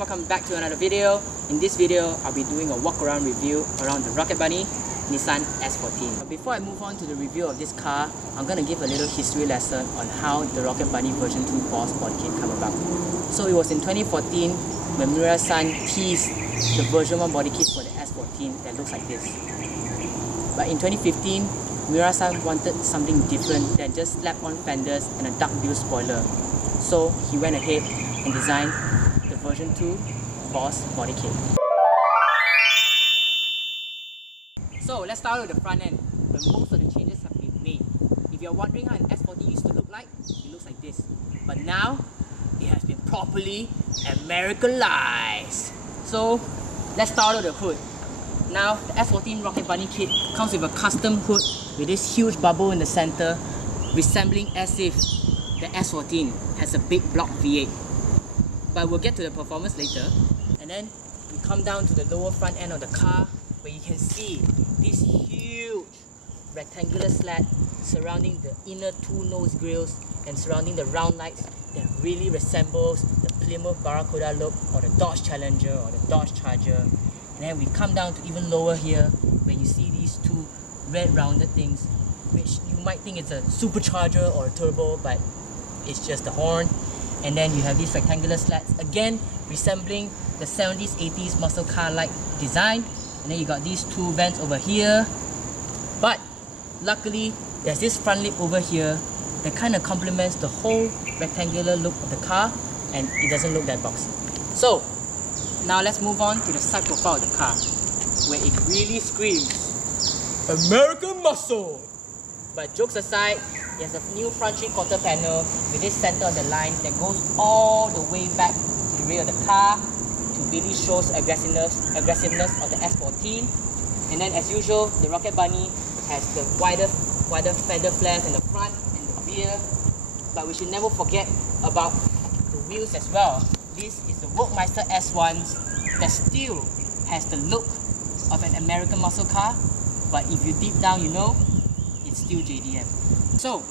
for coming back to another video. In this video, I'll be doing a walk-around review around the Rocket Bunny Nissan S14. But before I move on to the review of this car, I'm going to give a little history lesson on how the Rocket Bunny version 2 Boss body kit came about. So it was in 2014 when Miura-san teased the version 1 body kit for the S14 that looks like this. But in 2015, Miura-san wanted something different than just slap-on fenders and a dark blue spoiler. So he went ahead and designed the version 2 Boss body kit. So let's start with the front end, where most of the changes have been made. If you're wondering how an S14 used to look like, it looks like this. But now, it has been properly Americanized. So let's start with the hood. Now, the S14 Rocket Bunny kit comes with a custom hood with this huge bubble in the center, resembling as if the S14 has a big block V8. But we'll get to the performance later. And then we come down to the lower front end of the car, where you can see this huge rectangular slat surrounding the inner two nose grills and surrounding the round lights that really resembles the Plymouth Barracuda look or the Dodge Challenger or the Dodge Charger. And then we come down to even lower here, where you see these two red rounded things, which you might think it's a supercharger or a turbo, but it's just the horn. And then you have these rectangular slats, again resembling the 70s, 80s muscle car like design. And then you got these two vents over here. But luckily, there's this front lip over here that kind of complements the whole rectangular look of the car, and it doesn't look that boxy. So now let's move on to the side profile of the car, where it really screams American muscle. But jokes aside, there's a new front 3/4 panel with this center of the line that goes all the way back to the rear of the car to really shows aggressiveness of the S14. And then as usual, the Rocket Bunny has the wider feather flares in the front and the rear. But we should never forget about the wheels as well. This is the Workmeister S1s that still has the look of an American muscle car, but if you deep down, you know, it's still JDM. So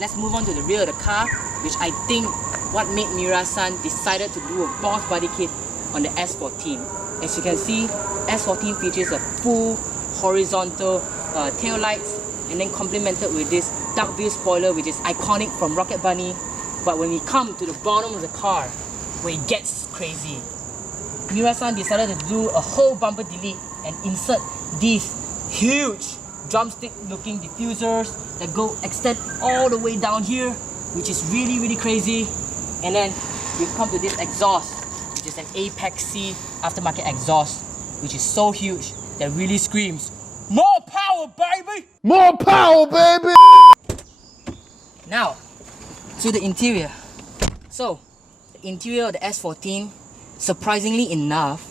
let's move on to the rear of the car, which I think what made Miura-san decided to do a Boss body kit on the S14. As you can see, S14 features a full horizontal tail lights, and then complemented with this dark blue spoiler, which is iconic from Rocket Bunny. But when we come to the bottom of the car, where it gets crazy, Miura-san decided to do a whole bumper delete and insert these huge drumstick looking diffusers that extend all the way down here, which is really crazy. And then we come to this exhaust, which is an Apex C aftermarket exhaust, which is so huge that really screams more power, baby! More power, baby! Now, to the interior. So, the interior of the S14, surprisingly enough,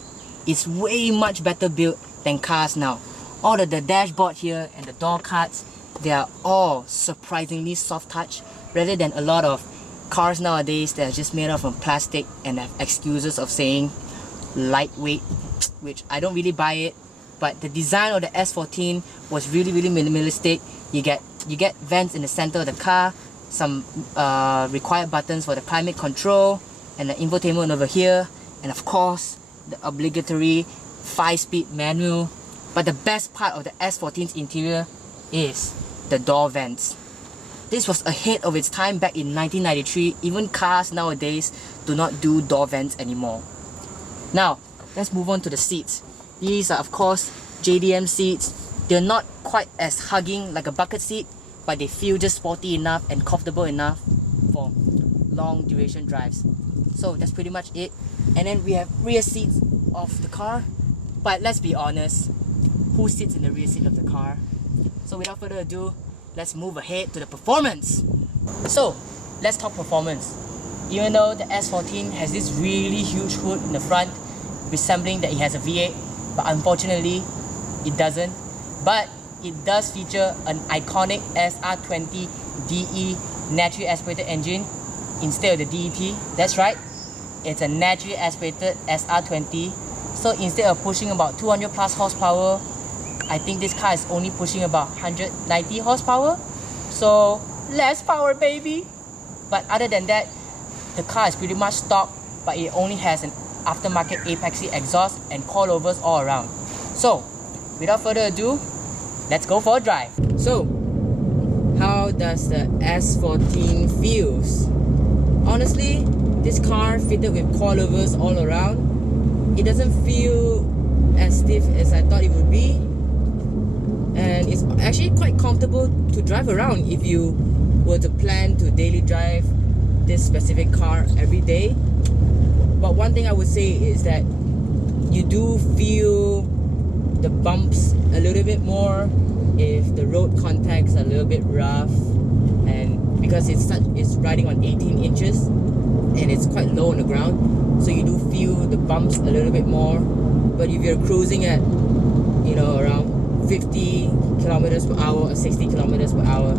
is way much better built than cars now. All of the dashboard here and the door cards, they are all surprisingly soft touch, rather than a lot of cars nowadays that are just made out of plastic and have excuses of saying lightweight, which I don't really buy it. But the design of the S14 was really minimalistic. You get vents in the center of the car, some required buttons for the climate control, and the infotainment over here, and of course the obligatory 5-speed manual. But the best part of the S14's interior is the door vents. This was ahead of its time back in 1993. Even cars nowadays do not do door vents anymore. Now, let's move on to the seats. These are of course JDM seats. They're not quite as hugging like a bucket seat, but they feel just sporty enough and comfortable enough for long duration drives. So that's pretty much it. And then we have rear seats of the car. But let's be honest, who sits in the rear seat of the car? So without further ado, let's move ahead to the performance. So let's talk performance. Even though the S14 has this really huge hood in the front, resembling that it has a V8, but unfortunately it doesn't. But it does feature an iconic SR20 DE naturally aspirated engine instead of the DET. That's right, it's a naturally aspirated SR20. So instead of pushing about 200 plus horsepower, I think this car is only pushing about 190 horsepower. So less power, baby. But other than that, the car is pretty much stock, but it only has an aftermarket apexy exhaust and coilovers all around. So, without further ado, let's go for a drive. So, how does the S14 feels? Honestly, this car fitted with coilovers all around, it doesn't feel as stiff as I thought it would be, and it's actually quite comfortable to drive around if you were to plan to daily drive this specific car every day. But one thing I would say is that you do feel the bumps a little bit more if the road contacts are a little bit rough, and because it's riding on 18 inches and it's quite low on the ground, so you do feel the bumps a little bit more. But if you're cruising at, you know, around 50 kilometers per hour or 60 kilometers per hour,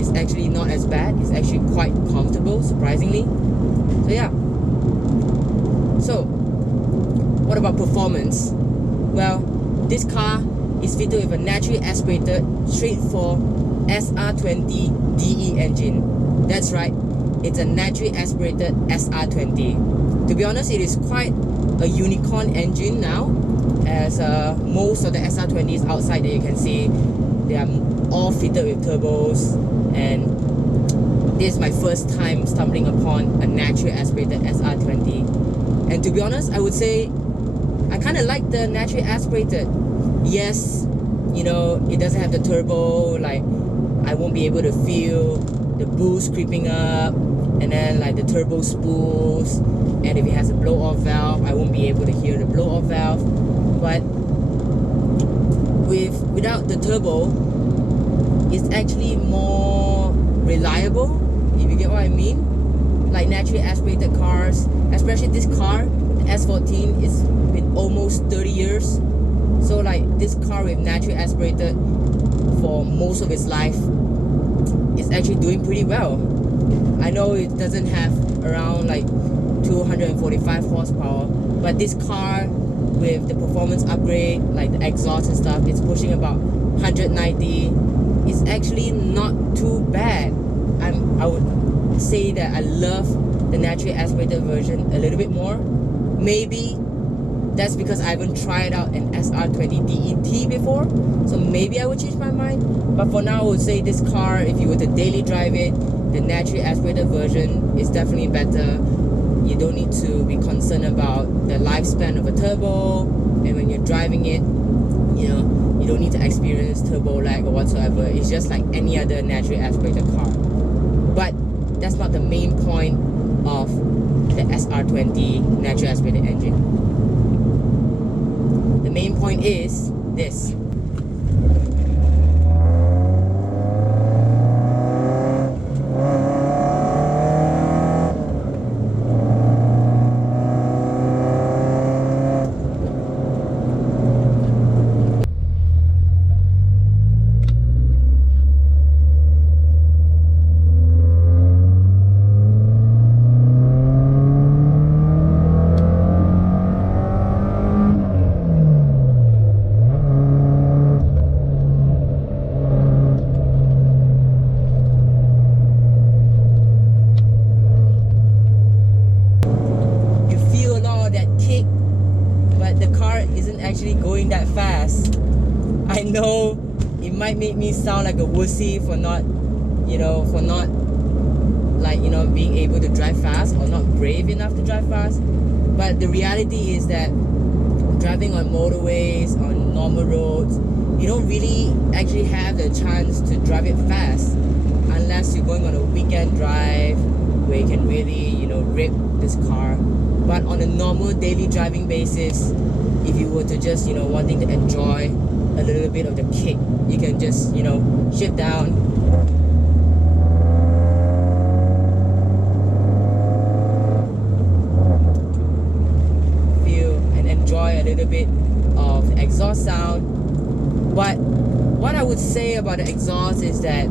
it's actually not as bad. It's actually quite comfortable, surprisingly. So yeah. So, what about performance? Well, this car is fitted with a naturally aspirated straight 4 SR20 DE engine. That's right, it's a naturally aspirated SR20. To be honest, it is quite a unicorn engine now, as most of the SR20s outside that you can see, they are all fitted with turbos, and this is my first time stumbling upon a naturally aspirated SR20. And to be honest, I would say I kind of like the naturally aspirated. Yes, you know, it doesn't have the turbo, like I won't be able to feel the boost creeping up, and then like the turbo spools, and if it has a blow-off valve, I won't be able to hear the blow-off valve. But without the turbo, it's actually more reliable, if you get what I mean. Like naturally aspirated cars, especially this car, the S14, it's been almost 30 years. So like this car with naturally aspirated for most of its life is actually doing pretty well. I know it doesn't have around like 245 horsepower, but this car with the performance upgrade, like the exhaust and stuff, it's pushing about 190. It's actually not too bad. I would say that I love the naturally aspirated version a little bit more. Maybe that's because I haven't tried out an SR20 DET before, so maybe I would change my mind. But for now, I would say this car, if you were to daily drive it, the naturally aspirated version is definitely better. You don't need to be concerned about the lifespan of a turbo, and when you're driving it, you know, you don't need to experience turbo lag or whatsoever. It's just like any other naturally aspirated car. But that's not the main point of the SR20 naturally aspirated engine. The main point is this. Going that fast. I know it might make me sound like a wussy for not, being able to drive fast or not brave enough to drive fast. But the reality is that driving on motorways, on normal roads, you don't really actually have the chance to drive it fast unless you're going on a weekend drive where you can really, rip this car. But on a normal daily driving basis, if you were to just, wanting to enjoy a little bit of the kick, you can just, shift down. Feel and enjoy a little bit of the exhaust sound. But what I would say about the exhaust is that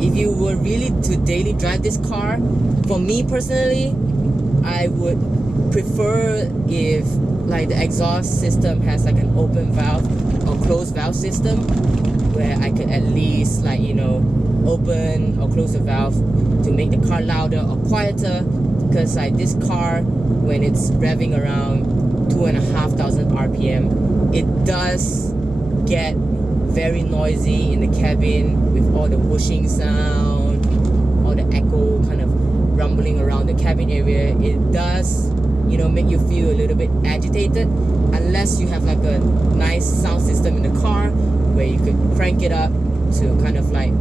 if you were really to daily drive this car, for me personally, I would prefer if like the exhaust system has like an open valve or closed valve system, where I could at least open or close the valve to make the car louder or quieter. because like this car, when it's revving around 2,500 RPM, it does get very noisy in the cabin with all the whooshing sound, all the echo kind of rumbling around the cabin area. It does, you know, make you feel a little bit agitated, unless you have like a nice sound system in the car where you could crank it up to kind of like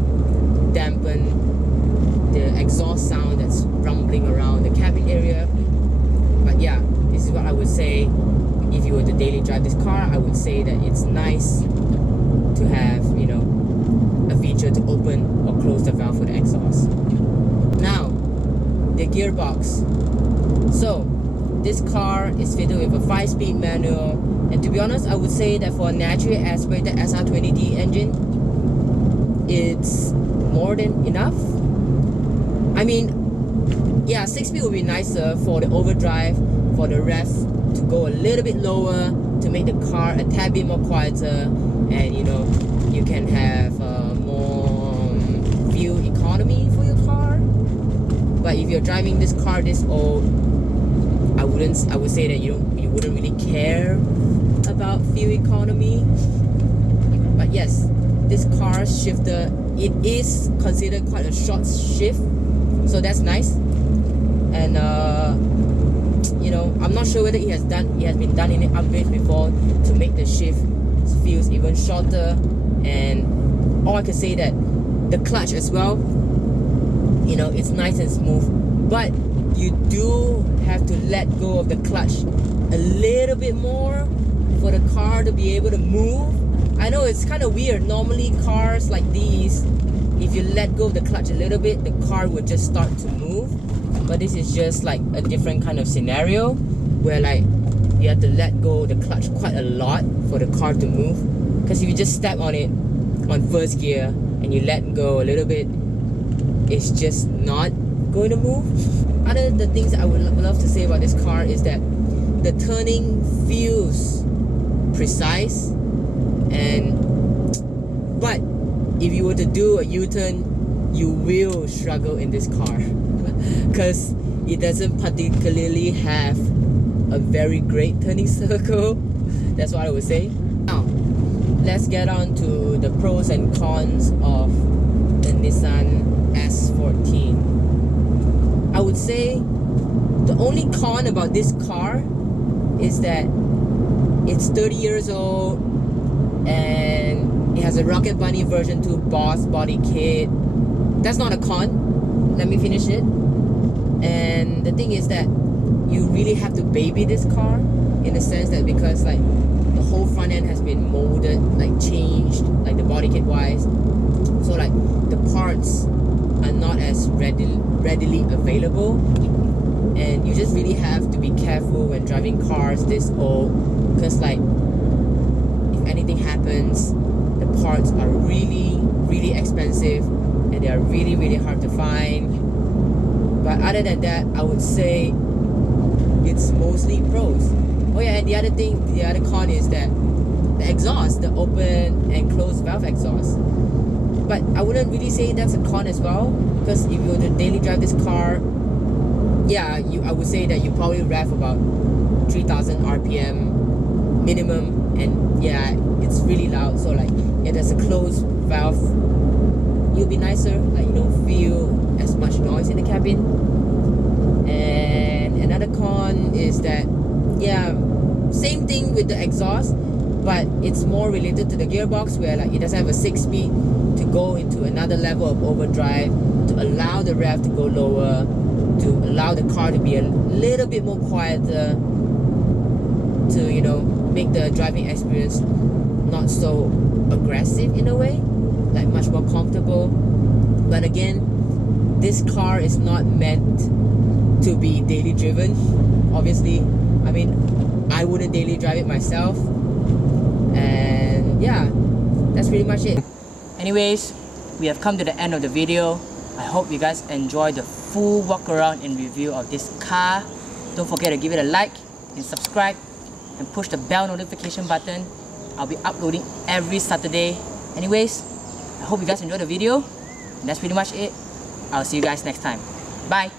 dampen the exhaust sound that's rumbling around the cabin area. But yeah, this is what I would say. If you were to daily drive this car, I would say that it's nice to have, you know, a feature to open or close the valve for the exhaust. Now, the gearbox. So this car is fitted with a 5-speed manual, and to be honest, I would say that for a naturally aspirated SR20D engine, it's more than enough. I mean, yeah, 6-speed would be nicer for the overdrive, for the rev to go a little bit lower, to make the car a tad bit more quieter, and you know, you can have more fuel economy for your car. But if you're driving this car this old, I would say that you wouldn't really care about fuel economy. But yes, this car's shifter, it is considered quite a short shift, so that's nice. And you know, I'm not sure whether it has been done any upgrades before to make the shift feels even shorter. And all I can say that the clutch as well, you know, it's nice and smooth, but you do have to let go of the clutch a little bit more for the car to be able to move. I know it's kind of weird. Normally cars like these, if you let go of the clutch a little bit, the car would just start to move. But this is just like a different kind of scenario where like you have to let go of the clutch quite a lot for the car to move. Because if you just step on it on first gear and you let go a little bit, it's just not going to move. Other the things that I would love to say about this car is that the turning feels precise, but if you were to do a U-turn, you will struggle in this car because it doesn't particularly have a very great turning circle. That's what I would say. Now, let's get on to the pros and cons of the Nissan S14. I would say the only con about this car is that it's 30 years old and it has a Rocket Bunny version 2 Boss body kit. That's not a con. Let me finish it. And the thing is that you really have to baby this car in the sense that because like the whole front end has been molded, like changed, like the body kit wise. So like the parts are not as readily available, and you just really have to be careful when driving cars this old, because like if anything happens, the parts are really expensive and they are really hard to find. But other than that, I would say it's mostly pros. Oh yeah, and the other con is that the exhaust, the open and closed valve exhaust. But I wouldn't really say that's a con as well, because if you were to daily drive this car, yeah, I would say that you probably rev about 3,000 RPM minimum, and yeah, it's really loud. So like if there's a closed valve, you'll be nicer, like you don't feel as much noise in the cabin. And another con is that, yeah, same thing with the exhaust, but it's more related to the gearbox, where like it doesn't have a 6-speed to go into another level of overdrive, to allow the rev to go lower, to allow the car to be a little bit more quieter, to, you know, make the driving experience not so aggressive in a way, like much more comfortable. But again, this car is not meant to be daily driven, obviously. I mean, I wouldn't daily drive it myself. And yeah, that's pretty much it. Anyways, we have come to the end of the video. I hope you guys enjoyed the full walk around and review of this car. Don't forget to give it a like and subscribe and push the bell notification button. I'll be uploading every Saturday. Anyways, I hope you guys enjoyed the video. And that's pretty much it. I'll see you guys next time. Bye!